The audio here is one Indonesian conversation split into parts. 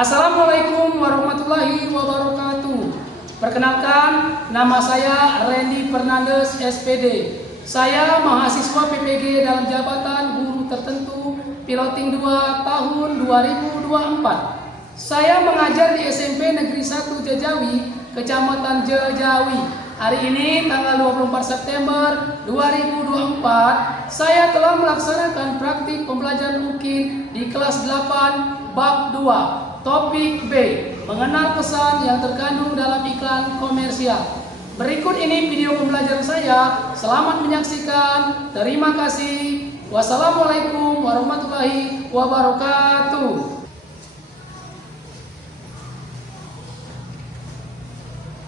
Assalamualaikum warahmatullahi wabarakatuh. Perkenalkan, nama saya Randy Fernandes SPD. Saya mahasiswa PPG dalam jabatan guru tertentu Piloting 2 tahun 2024. Saya mengajar di SMP Negeri 1 Jejawi, Kecamatan Jejawi. Hari ini tanggal 24 September 2024, saya telah melaksanakan praktik pembelajaran UKIN di kelas 8 bab 2. Topik B, mengenal pesan yang terkandung dalam iklan komersial. Berikut ini video pembelajaran saya. Selamat menyaksikan. Terima kasih. Wassalamualaikum warahmatullahi wabarakatuh.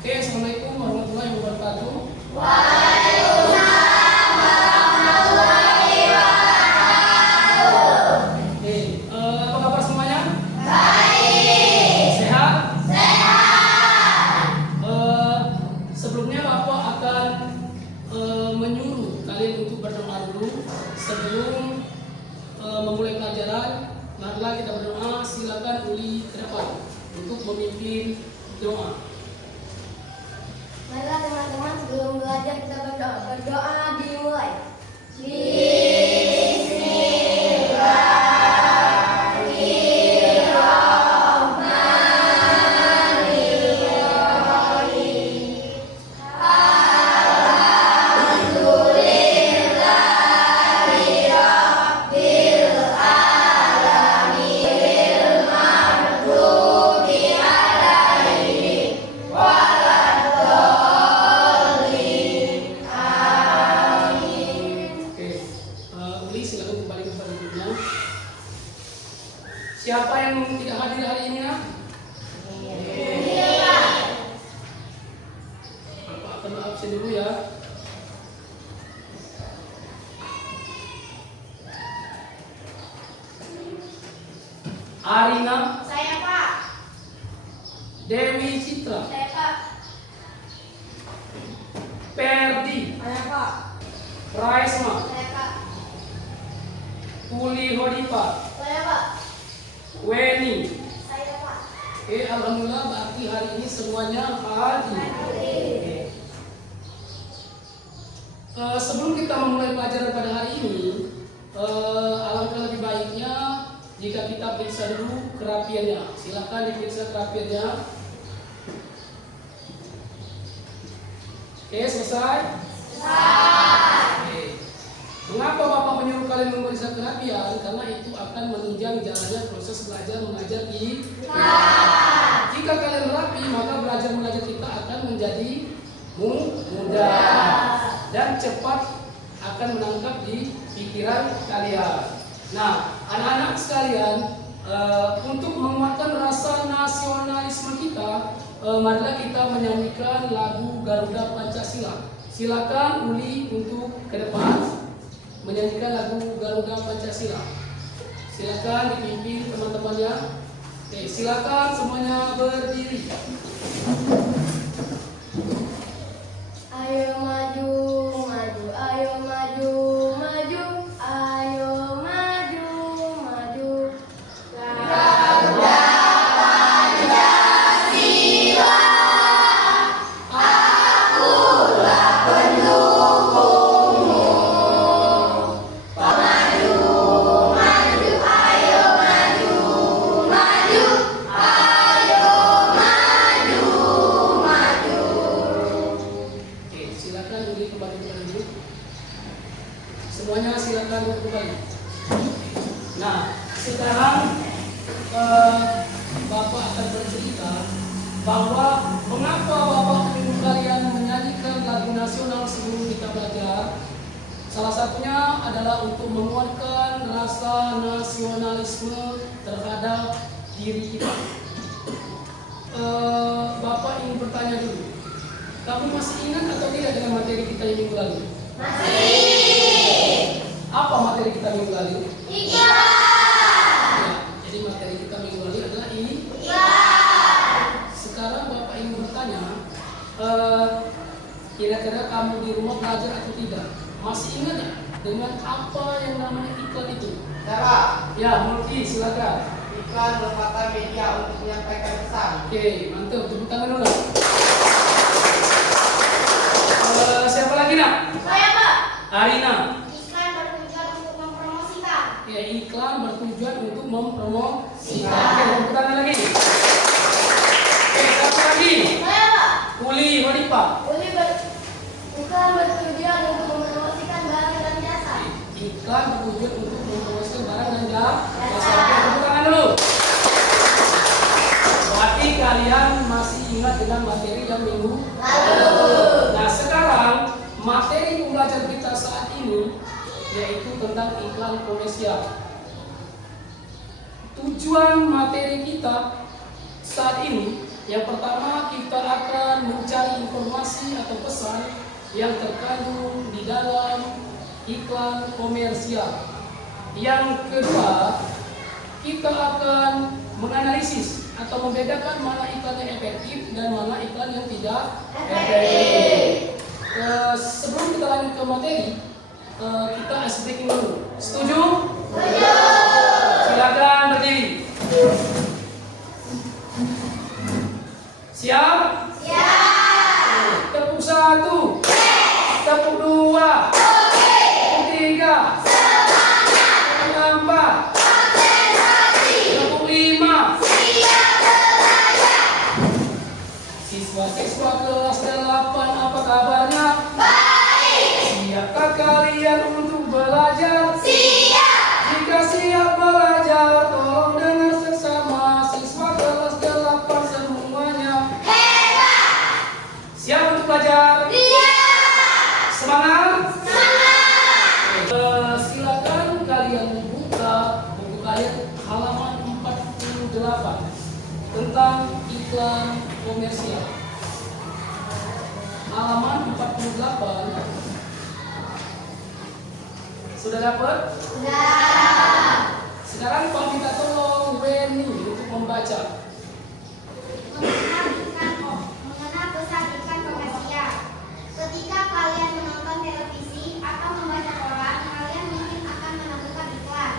Oke, assalamualaikum warahmatullahi wabarakatuh. Waalaikumsalam warahmatullahi wabarakatuh. Oke, apa kabar semuanya? Baik. Sehat? Sehat. Sebelumnya Bapak akan menyuruh kalian untuk berdoa dulu sebelum memulai pelajaran. Marilah kita berdoa. Silakan Uli ke depan untuk memimpin doa. Marilah teman-teman sebelum belajar kita berdoa. Berdoa dimulai. Siapa yang tidak hadir hari ini? Bapak akan absen dulu ya. Arina, Saya Pak. Dewi Citra, Saya Pak. Perdi, Saya Pak. Raisma, Saya Pak. Uli Hodipa, Saya Pak. Weni. Saya Pak. Alhamdulillah berarti hari ini semuanya hadir. Sebelum kita memulai pelajaran pada hari ini, alangkah lebih baiknya jika kita periksa dulu kerapiannya. Silakan diperiksa kerapiannya. Oke, selesai? Oke. Mengapa Bapak menyuruh kalian memeriksa kerapian? Karena itu akan menunjang jalannya proses belajar mengajar kita. Jika kalian rapi, maka belajar mengajar kita akan menjadi mudah dan cepat akan menangkap di pikiran kalian. Nah, anak-anak sekalian, untuk menguatkan rasa nasionalisme kita, marilah kita menyanyikan lagu Garuda Pancasila. Silakan Uli untuk ke depan menyanyikan lagu Garuda Pancasila. Silakan dipimpin teman-temannya. Oke, silakan semuanya berdiri. Ayo maju, maju, ayo maju, maju, ayo maju, maju. Garuda Pancasila, akulah pendukungmu. Maju, maju, ayo maju, maju, ayo maju, maju. Oke, silakan Uli kembali duduk. Semuanya silakan duduk kembali. Nah, sekarang Bapak akan bercerita bahwa mengapa Bapak menyuruh kalian menyanyikan lagu nasional sebelum kita belajar. Salah satunya adalah untuk menguatkan rasa nasionalisme terhadap diri kita. Bapak ingin bertanya dulu. Kamu masih ingat atau tidak dengan materi kita yang minggu lalu? Masih. Apa materi kita minggu lalu? Iklan. Ya, jadi materi kita minggu lalu adalah ini. Iklan. Sekarang Bapak ingin bertanya, kira-kira kamu di rumah belajar atau tidak? Masih ingat ya dengan apa yang namanya iklan itu? Siapa? Ya, Mulki, silakan. iklan merupakan media untuk menyampaikan pesan. Oke, mantap. Tepuk tangan dulu. Siapa lagi nak? Saya, Pak. Arina. Iklan bertujuan untuk mempromosikan. Ya, iklan bertujuan untuk mempromosikan. Oke, tepuk tangan lagi. Oke, siapa lagi? Saya, Pak. Uli Wadipa. Iklan bertujuan untuk mempromosikan barang dan jasa. Iklan bertujuan untuk mempromosikan barang dan jasa. Oke, tepuk tangan dulu. Berarti kalian masih ingat dengan materi yang minggu lalu. Nah, sekarang materi pembelajaran kita saat ini yaitu tentang iklan komersial. Tujuan materi kita saat ini, yang pertama kita akan mencari informasi atau pesan yang terkandung di dalam iklan komersial. Yang kedua, kita akan menganalisis atau membedakan mana iklan yang efektif dan mana iklan yang tidak efektif. Sebelum kita lanjut ke materi, kita ice breaking dulu. Setuju? Setuju. Silakan berdiri. Siap? Siap. Tepuk 1. Tepuk 2. Tepuk 3. Tepuk 4. Tepuk 5. Siswa-siswa kelas 8, apa kabarnya? Baik. Siapkah kalian untuk belajar? Siap. Jika siap belajar, tolong dengar sesama siswa kelas 8 semuanya. Hebat. Siap untuk belajar? Siap. Semangat? Semangat. Silakan kalian membuka buku kalian halaman 48 tentang iklan komersial. Halaman 48. Sudah dapat? Sudah. Sekarang Pak minta tolong Weni untuk membaca. Mengenal pesan iklan komersial. Ketika kalian menonton televisi atau membaca koran, kalian mungkin akan menemukan iklan.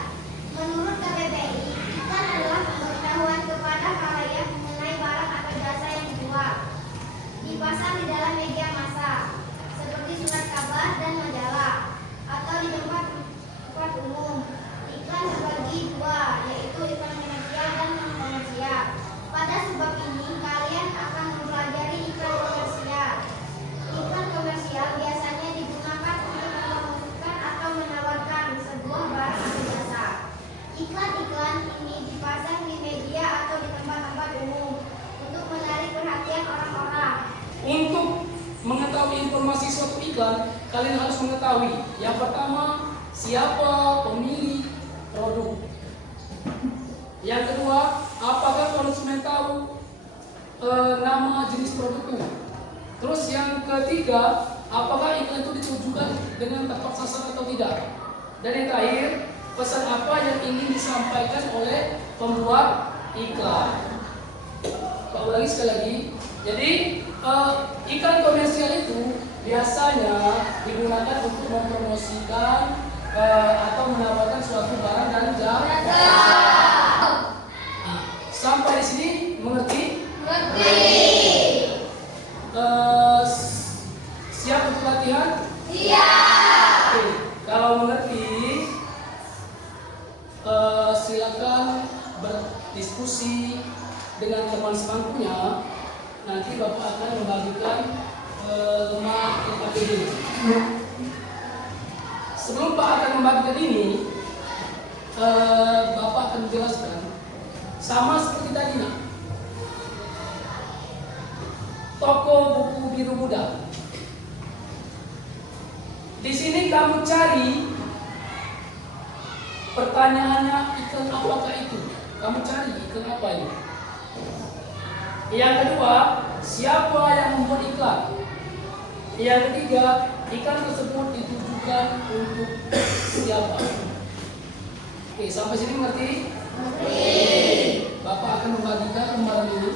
Menurut KBBI, iklan adalah pemberitahuan kepada khalayak mengenai barang atau jasa yang dijual, dipasang di dalam media massa, seperti surat kabar dan majalah, atau di tempat umum. Iklan terbagi dua, yaitu iklan komersial dan non komersial. Pada sebab ini, kalian akan mempelajari iklan komersial. Iklan komersial biasanya digunakan untuk mempromosikan atau menawarkan sebuah barang atau jasa. Iklan-iklan ini dipasang di media atau di tempat-tempat umum untuk menarik perhatian orang-orang. Untuk mengetahui informasi suatu iklan, kalian harus mengetahui yang pertama, siapa pemilik produk. Yang kedua, apakah konsumen tahu nama jenis produk itu. Terus yang ketiga, apakah iklan itu ditujukan dengan tepat sasaran atau tidak. Dan yang terakhir, pesan apa yang ingin disampaikan oleh pembuat iklan. Pak ulangi sekali lagi. Jadi iklan komersial itu biasanya digunakan untuk mempromosikan atau menawarkan suatu barang dan jasa. Sampai di sini mengerti? Mengerti. Siap untuk latihan? Siap. Oke, kalau mengerti, silakan berdiskusi dengan teman sebangkunya. Nanti Bapak akan membagikan rumah LKPD. Sebelum Pak akan membagikan ini, Bapak akan menjelaskan sama seperti tadi nak. Toko buku biru muda. Di sini kamu cari pertanyaannya iklan apakah itu? Kamu cari iklan apa ini? Yang kedua, siapa yang membuat iklan? Yang ketiga, iklan tersebut ditujukan untuk siapa? Oke, sampai sini mengerti? Mengerti. Bapak akan membagikan lembaran ini.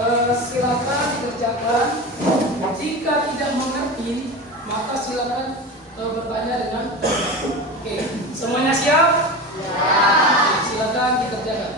Silakan dikerjakan. Jika tidak mengerti, maka silakan bertanya dengan oke. Semuanya siap? Ya. Silakan dikerjakan.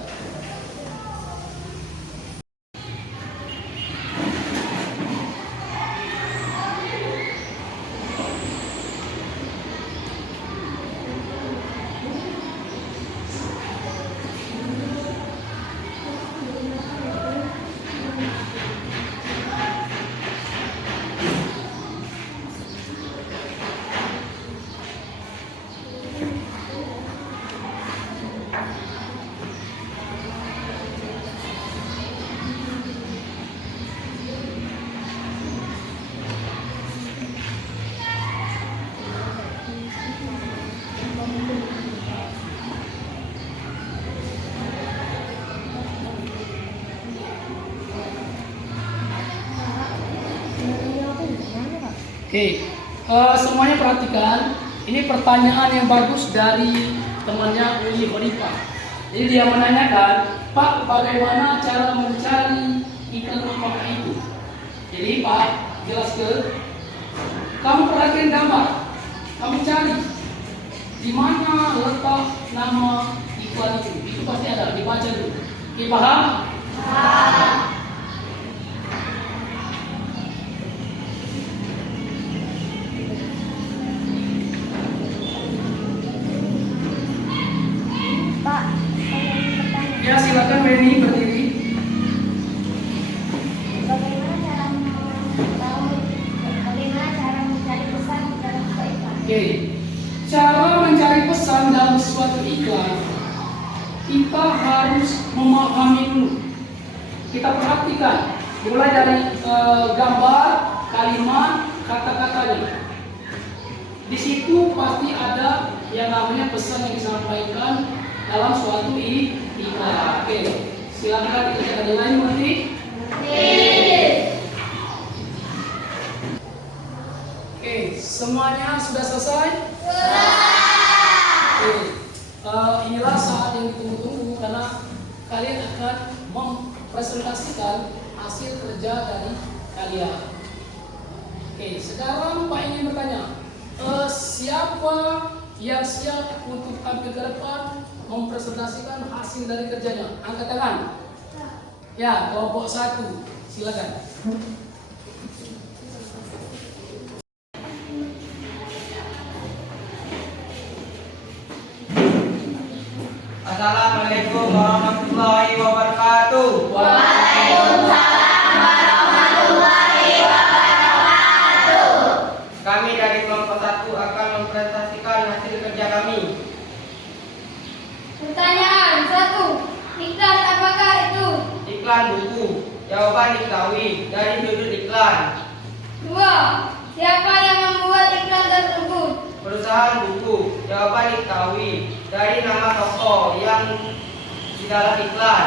Oke, semuanya perhatikan. Ini pertanyaan yang bagus dari temannya Uli Khalifa. Jadi dia menanyakan, Pak, bagaimana cara mencari ikan apakah itu? Jadi Pak, jelas ke? Kamu perhatikan gambar, kamu cari di mana letak nama iklan itu. Itu pasti ada, dibaca dulu. Oke, paham? Paham. Ya, silakan Benny berdiri. Bagaimana cara mencari pesan dalam sebuah iklan? Oke. Cara mencari pesan dalam suatu iklan, kita harus memahami dulu. Kita perhatikan mulai dari gambar, kalimat, kata-katanya. Di situ pasti ada yang namanya pesan yang disampaikan dalam suatu iklan. Oke, silakan dikerjakan yang lain nanti. Oke, semuanya sudah selesai? Oke, inilah saat yang ditunggu-tunggu karena kalian akan mempresentasikan hasil kerja dari kalian. Oke, sekarang Pak ingin bertanya, siapa yang siap untuk tampil ke depan mempresentasikan hasil dari kerjanya? Angkat tangan. Ya, kelompok 1, silakan. Assalamualaikum warahmatullahi wabarakatuh. Waalaikumsalam warahmatullahi wabarakatuh. Kami dari kelompok 1 akan mempresentasikan hasil kerja kami. Pertanyaan 1. Iklan apakah itu? Iklan buku. Jawaban diketahui dari judul iklan. 2. Siapa yang membuat iklan tersebut? Perusahaan buku. Jawaban diketahui dari nama toko yang di dalam iklan.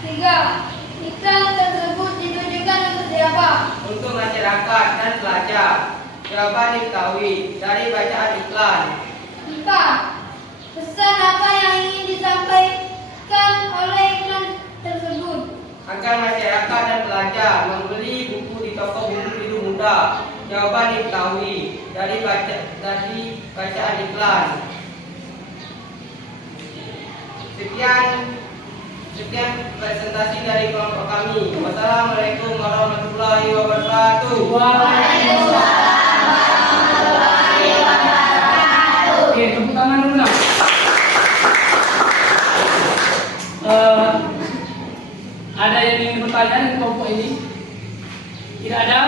3. Iklan tersebut ditujukan untuk siapa? Untuk masyarakat dan pelajar. Jawaban diketahui dari bacaan iklan. 4. Pesan apa yang ingin disampaikan oleh iklan tersebut? Agar masyarakat dan pelajar membeli buku di toko buku biru muda. Jawaban diketahui dari bacaan iklan. Sekian presentasi dari kelompok kami. Wassalamualaikum warahmatullahi wabarakatuh. Waalaikumsalam warahmatullahi wabarakatuh. Oke, tepuk tangan dulu nak. Ada yang ingin bertanya di kelompok ini? Tidak ada?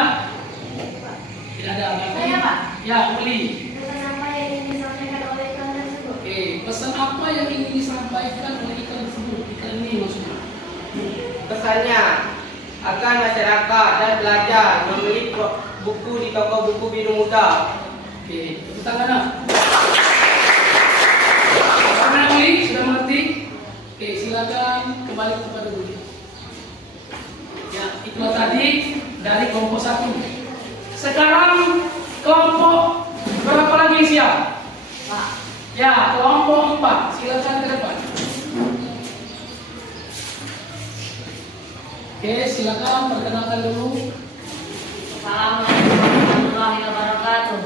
Tidak ada. Saya, Pak. Ya, Uli. Pesan apa yang ingin disampaikan oleh iklan tersebut? Oke, pesan apa yang ingin disampaikan oleh iklan tersebut? Iklan ini maksudnya. Pesannya agar masyarakat dan pelajar membeli buku di toko buku biru muda. Oke, tepuk tangan nak. Bagaimana Uli? Sudah mengerti? Oke, silakan kembali kepada Uli. Ya, itulah tadi dari kelompok 1. Sekarang kelompok berapa lagi siap? Pak. Ya, kelompok 4. Silakan ke depan. Oke, Oke, silakan perkenalkan dulu. Assalamualaikum warahmatullahi wabarakatuh.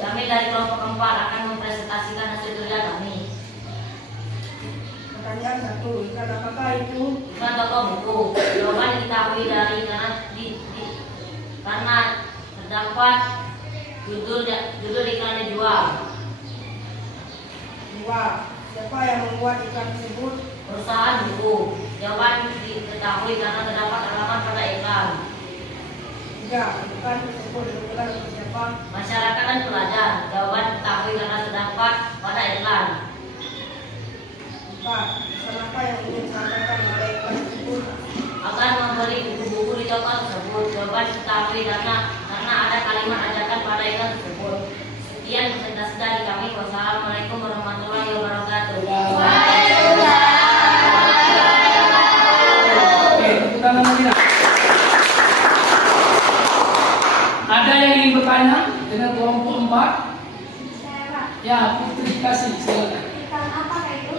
Kami dari kelompok 4 akan mempresentasikan hasil kerja kami. Pertanyaan 1. Ikan apakah itu? Iklan toko buku. Jawaban diketahui dari karena terdapat judul iklan dijual. 2. Siapa yang membuat ikan tersebut? Perusahaan buku. Jawaban diketahui karena terdapat halaman pada iklan. 3. Ikan tersebut digunakan untuk siapa? Masyarakat dan pelajar. Jawaban diketahui karena terdapat pada iklan. 4. Pesan apa yang ingin disampaikan oleh ikan tersebut? Akan membeli buku-buku di toko tersebut. Jawaban diketahui karena ada kalimat ajakan pada iklan tersebut. Sekian presentasi dari kami. Wassalamualaikum warahmatullahi wabarakatuh. Oke, tepuk tangan lagi nak. Ada yang ingin bertanya dengan kelompok 4? Saya Pak. Ya, Putri kasih, silakan. Ikan apakah itu?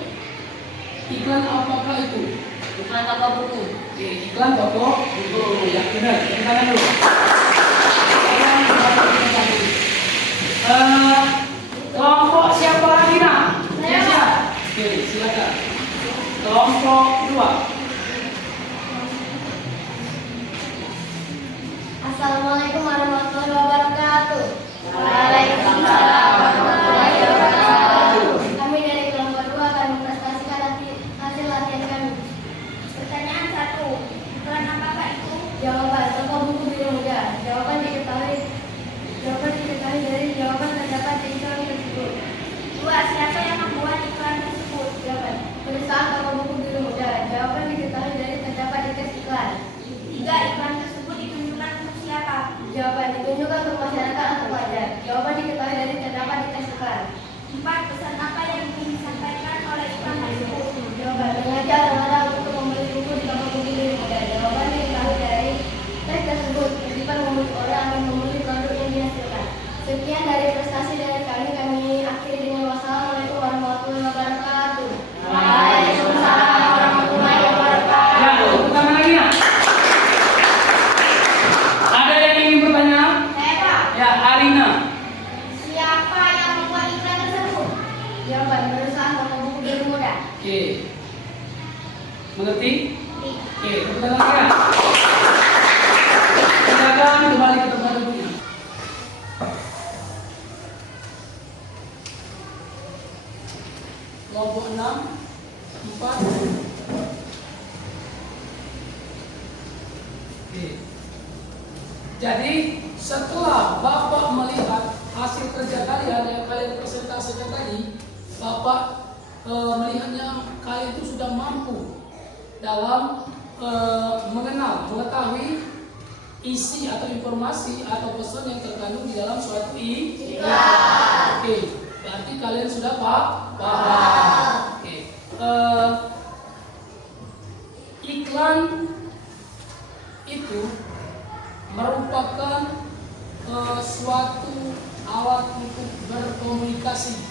Iklan apakah itu? Iklan toko buku. Oke, iklan toko buku. Ya, benar. Tepuk tangan dulu. Kelompok siapa lagi nak? Siapa? Oke, silakan. Kelompok 2. Assalamualaikum warahmatullahi wabarakatuh. Waalaikumsalam warahmatullahi wabarakatuh. Kami dari kelompok 2 akan mempresentasikan hasil latihan kami. Pertanyaan 1. Iklan apakah itu? Jawaban toko buku biru muda. Jawaban diketahui dari jawaban terdapat di iklan tersebut. 2. Siapa yang membuat iklan tersebut? Jawaban perusahaan toko buku biru muda. Jawaban diketahui dari terdapat di teks iklan. 3. Iklan tersebut ditunjukkan untuk siapa? Jawaban ditunjukkan untuk masyarakat atau pelajar. Jawaban diketahui dari terdapat di teks iklan. 4. Pesan apa yang ingin disampaikan oleh iklan tersebut? Jawaban mengajak orang untuk membeli buku di toko buku biru muda. Jawaban diketahui dari teks tersebut. Ketika membeli orang akan membeli produk yang dihasilkan. Sekian dari prestasi dari kami akhiri dengan wassalamualaikum warahmatullahi wabarakatuh. Waalaikumsalam warahmatullahi wabarakatuh. Ya, tepuk tangan lagi nak. Ada yang ingin bertanya? Saya Pak. Ya, Arina. Siapa yang membuat iklan tersebut? Jawaban perusahaan toko buku biru muda. Oke. Mengerti? Oke, tepuk tangan lagi nak. Silakan kembali ke tempat duduknya. Kelompok 6, 4. Oke. Jadi setelah Bapak melihat hasil kerja kalian yang kalian presentasikan tadi, Bapak melihatnya kalian itu sudah mampu dalam mengetahui isi atau informasi atau pesan yang terkandung di dalam suatu iklan. Oke, berarti kalian sudah paham. Oke. Iklan itu merupakan suatu alat untuk berkomunikasi.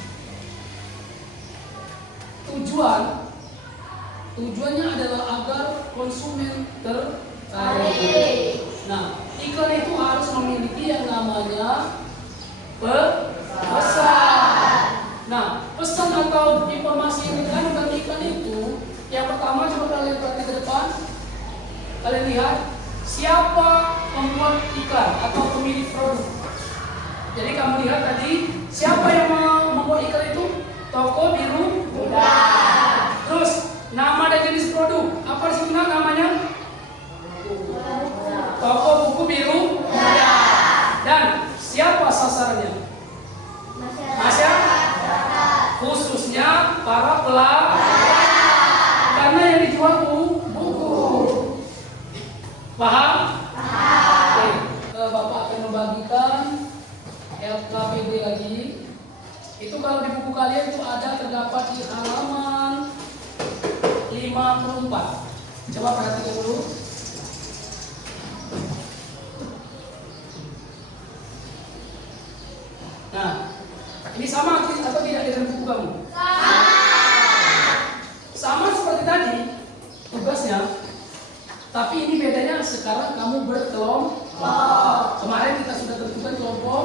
Tujuannya adalah agar konsumen tertarik. Nah, iklan itu harus memiliki yang namanya pesan. Nah, pesan atau informasi yang dikandung dalam iklan itu, yang pertama coba kalian perhatikan ke depan. Kalian lihat siapa pembuat iklan atau pemilik produk. Jadi kamu lihat tadi siapa yang membuat iklan itu? Toko biru muda. Terus nama dan jenis produk apa di sini namanya? Toko buku biru muda. Dan siapa sasarannya? Masyarakat. Khususnya para pelajar. Karena yang dijual buku. Paham? Oke. Bapak akan membagikan LKPD lagi. Itu kalau di buku kalian itu ada terdapat di halaman 54. Coba perhatikan dulu. Nah, ini sama atau tidak dengan buku kamu? Sama. sekarang kamu berkelompok. Kemarin kita sudah tentukan kelompok,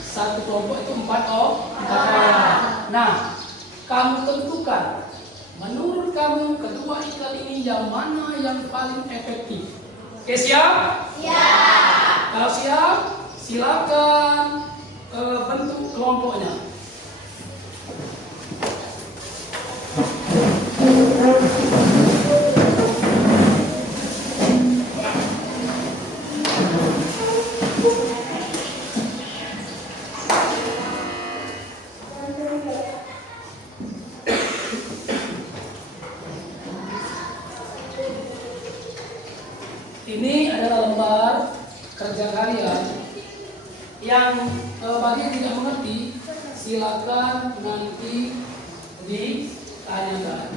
satu kelompok itu 4 orang. Nah, kamu tentukan menurut kamu kedua iklan ini yang mana yang paling efektif. Oke, siap? Siap. Kalau siap, silakan bentuk kelompoknya. Ini adalah lembar kerja kalian yang bagi yang tidak mengerti silakan nanti ditanyakan.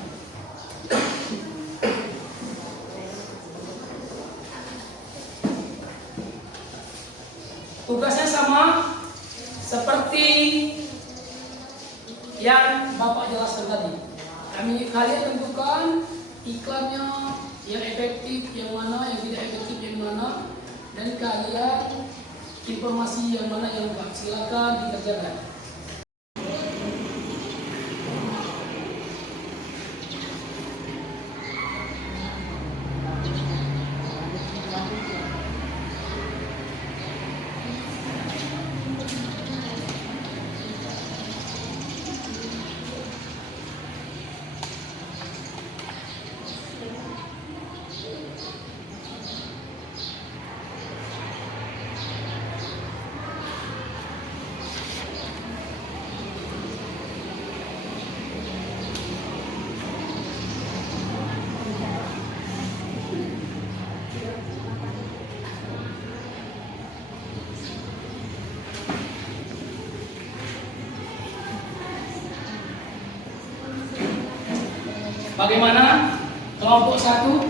Tugasnya sama seperti yang Bapak jelaskan tadi. Kalian tentukan iklannya yang efektif yang mana, yang tidak efektif yang mana, dan kalian informasi yang mana yang lengkap. Silakan dikerjakan. Bagaimana kelompok 1?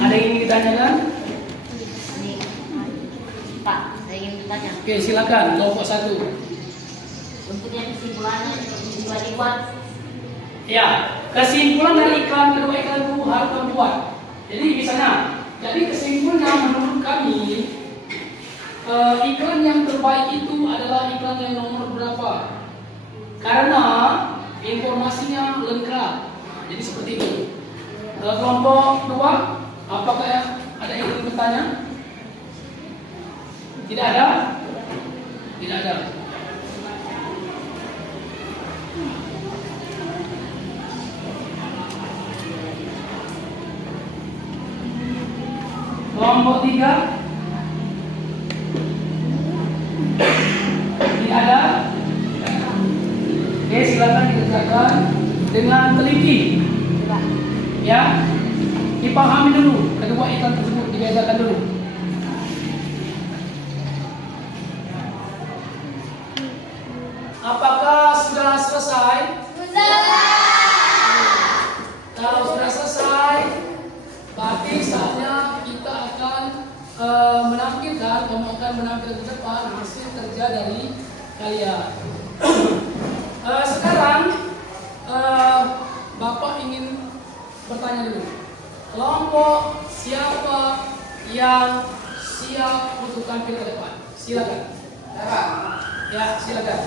Ada yang ingin ditanyakan? Ini, Pak, saya ingin bertanya. Oke, silakan kelompok 1. Untuknya kesimpulannya bisa dibuat. Ya, kesimpulan dari iklan kedua iklan itu harus kamu buat. Jadi misalnya, kesimpulannya menurut kami iklan yang terbaik itu adalah iklan yang nomor berapa? Karena informasinya lengkap. Jadi seperti itu. Kelompok 2, apakah ada yang ingin bertanya? Tidak ada? Tidak ada. Kelompok 3? Tidak ada? Oke, silakan dikerjakan dengan teliti. Ya, dipahami dulu kedua iklan tersebut, dibedakan dulu. Apakah sudah selesai? Kalau sudah selesai, berarti saatnya kita akan menampilkan, kamu akan menampilkan ke depan hasil kerja dari kalian. Sekarang Bapak ingin bertanya dulu. Kelompok siapa yang siap untuk tampil ke depan? Silakan. Ya, silakan.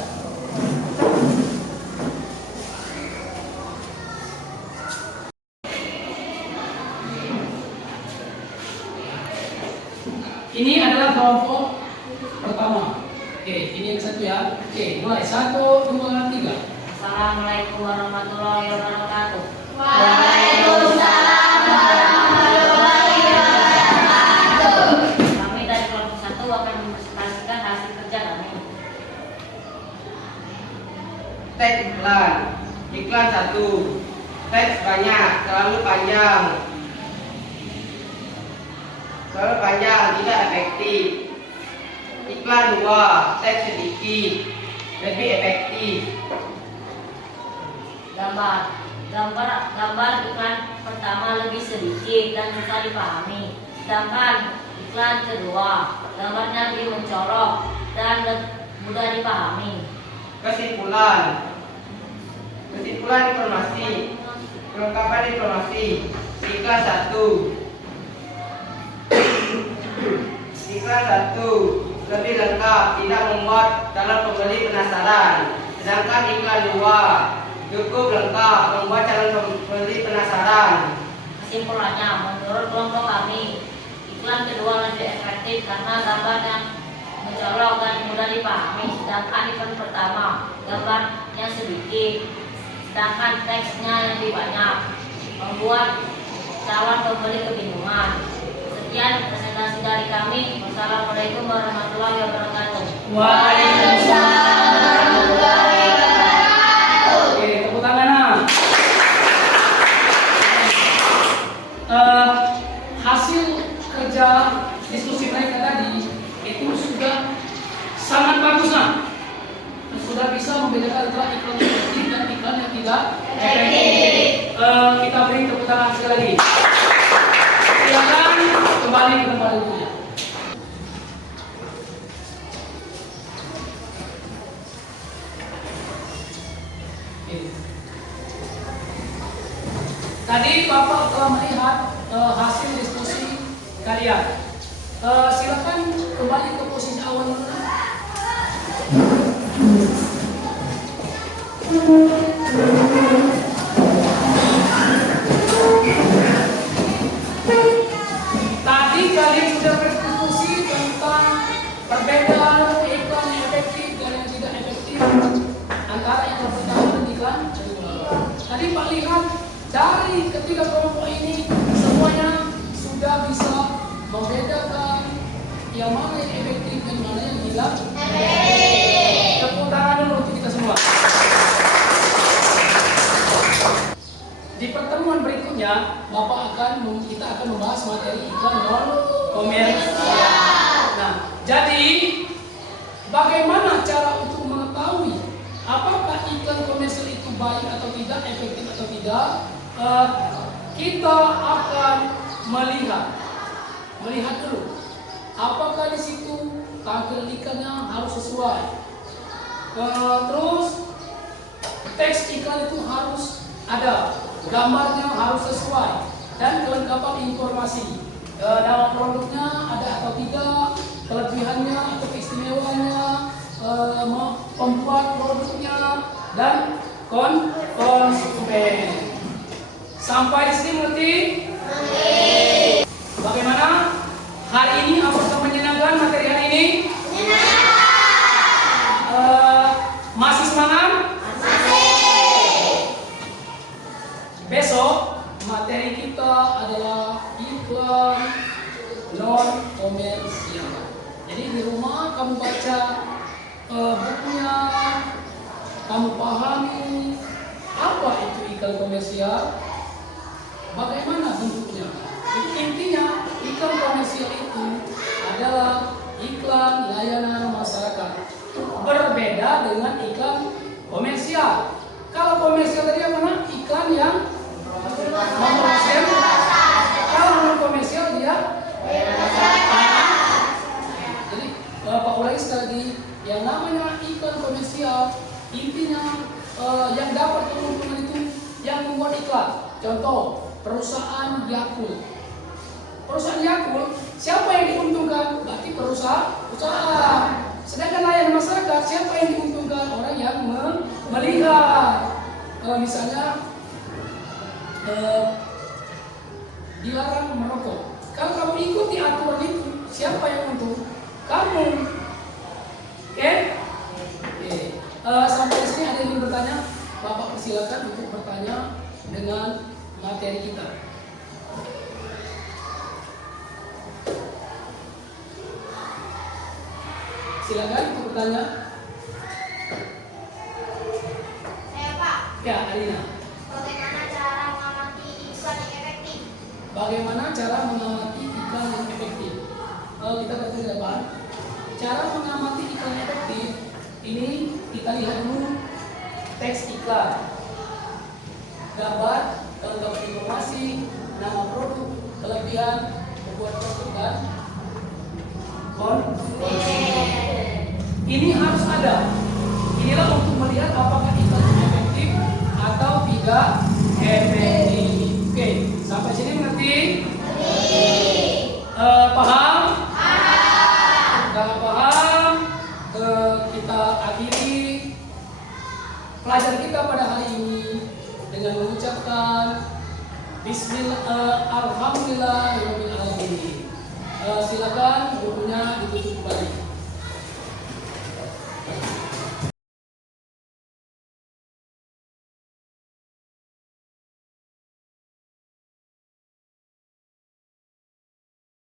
Ini adalah kelompok pertama. Oke, ini yang satu ya. Oke, mulai 1, 2, 3. Assalamualaikum warahmatullahi wabarakatuh. Waalaikumsalam warahmatullahi wabarakatuh. Kami dari kelompok 1 akan mempresentasikan hasil kerja kami. Teks iklan. Iklan 1. Teks banyak, terlalu panjang. Terlalu panjang, tidak efektif. Iklan 2. Teks sedikit, lebih efektif. Gambar iklan pertama lebih sedikit dan susah dipahami. Sedangkan iklan kedua, gambarnya lebih mencolok dan mudah dipahami. Kesimpulan informasi, kelengkapan informasi. Iklan 1. Iklan 1 lebih lengkap, tidak membuat calon pembeli penasaran. Sedangkan iklan 2 cukup lengkap, membuat calon pembeli penasaran. Kesimpulannya, menurut kelompok kami, iklan kedua lebih efektif karena gambar yang mencolok dan mudah dipahami. Sedangkan iklan pertama, gambarnya sedikit, sedangkan teksnya yang lebih banyak, membuat calon pembeli kebingungan. Sekian presentasi dari kami. Wassalamualaikum warahmatullahi wabarakatuh. Waalaikumsalam. Oke, tepuk tangan. Hasil kerja diskusi mereka tadi itu sudah sangat bagus, sudah bisa membedakan antara iklan yang efektif dan iklan yang tidak efektif. Kita beri tepuk tangan sekali lagi. Silakan kembali ke tempat duduknya. Tadi Bapak telah melihat hasil diskusi kalian. Silakan kembali ke posisi awal dulu. Tadi kalian sudah berdiskusi tentang perbedaan iklan yang efektif dan yang tidak efektif antara iklan pertama dan iklan kedua. Tadi Pak lihat dari ketiga kelompok ini semuanya sudah bisa membedakan yang mana yang efektif dan mana yang tidak efektif. Tepuk tangan dulu untuk kita semua. Di pertemuan berikutnya, kita akan membahas materi iklan non komersial. Nah, jadi bagaimana cara untuk mengetahui apakah iklan komersial itu baik atau tidak, efektif atau tidak? Kita akan melihat dulu apakah di situ tampilan iklannya harus sesuai. Terus teks iklan itu harus ada, gambarnya harus sesuai, dan kelengkapan informasi. Nama produknya ada atau tidak, kelebihannya atau keistimewaannya, pembuat produknya, dan konsumen. Sampai di sini mengerti? Bagaimana? Hari ini apakah menyenangkan materi hari ini? Masih semangat? Besok materi kita adalah iklan non komersial. Jadi di rumah kamu baca bukunya, kamu pahami apa itu iklan komersial, bagaimana bentuknya. Jadi intinya iklan komersial itu adalah iklan layanan masyarakat, berbeda dengan iklan komersial. Kalau komersial tadi apa? Iklan yang komersial. Kalau non komersial dia jadi Pak ulangi sekali lagi, yang namanya iklan komersial intinya yang dapat keuntungan itu yang membuat iklan. Contoh perusahaan Yakult. Perusahaan Yakult, siapa yang diuntungkan? Berarti perusahaan. Sedangkan layanan masyarakat, siapa yang diuntungkan? Orang yang melihat. Misalnya dilarang merokok. Kalau kamu ikuti aturan itu, siapa yang untung? Kamu. Oke? Sampai di sini ada yang ingin bertanya? Bapak persilakan untuk bertanya dengan materi kita. Silakan untuk bertanya. Pak. Ya, Alina. Bagaimana cara mengamati iklan yang efektif? Bagaimana cara mengamati iklan yang efektif? Kita bertanya ke depan. Cara mengamati iklan yang efektif ini kita lihat dulu teks iklan, gambar, kelengkapan informasi, nama produk, kelebihan, pembuat produk, dan konsumen. Ini harus ada. Inilah untuk melihat apakah iklan efektif atau tidak efektif.